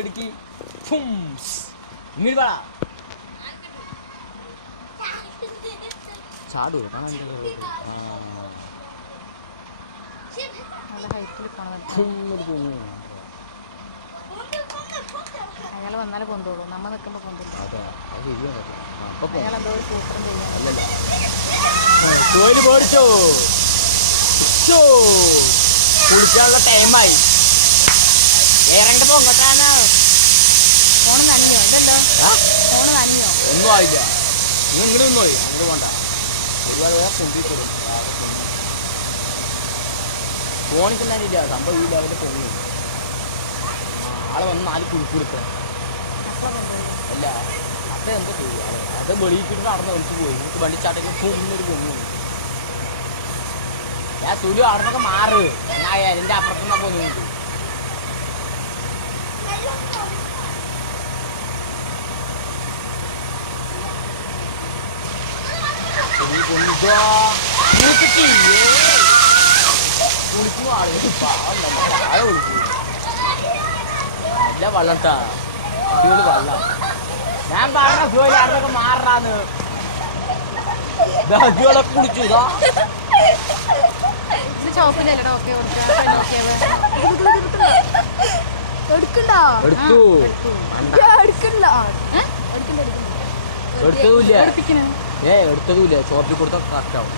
ഇടുക്കി ഇങ്ങോട്ട് പാടാ ചാടൂ അയാൾ വന്നാലേ കൊണ്ടോളൂ, നമ്മ നിൽക്കുമ്പോ കൊണ്ടുപോകും. കുളിക്കാനുള്ള ടൈമായി. ഇറങ്ങി പൊങ്ങട്ടാണ്. ഫോണ് നനഞ്ഞോ? ഇല്ലല്ലോ, ഫോണ് നനഞ്ഞോ? ഒന്നും ആയില്ല. നീ ഇങ്ങനെ ഒന്നും പോയി അങ്ങോട്ട് പോണ്ട. ഒരുപാട് പേരെ കൊണ്ടിട്ടും ഫോണിക്ക് തന്നെയില്ല സംഭവം. ഈ ലെവലിൽ ഫോണിൽ ആളെ വന്ന് 4 കുടുക്കുടുത്ത അല്ല അപ്പം എന്താ പോയി. അത് വെളിയിട്ടിട്ട് നടന്ന് ഒളിച്ച് പോയി. നമുക്ക് വണ്ടിച്ചാട്ടൊക്കെ പൊന്നൊരു പൊങ്ങു. ഞാൻ സുലു അവിടുന്നൊക്കെ മാറ്. ഞാൻ എൻ്റെ അപ്പുറത്തുനിന്നാ പോകുന്നുണ്ട്. കുളിക്കും ആളുകൾ താഴെ വിളിക്കും. നല്ല വെള്ളട്ടാ, അടിപൊളി വെള്ളം. ഞാൻ പറഞ്ഞ ജോലി അവിടുന്നൊക്കെ മാറാന്ന്. അടിപൊളിയൊക്കെ കുളിച്ചു. ഇതാ എടുത്തതുമില്ല. ഷോപ്പിൽ കൊടുത്താൽ കറക്റ്റ് ആവും.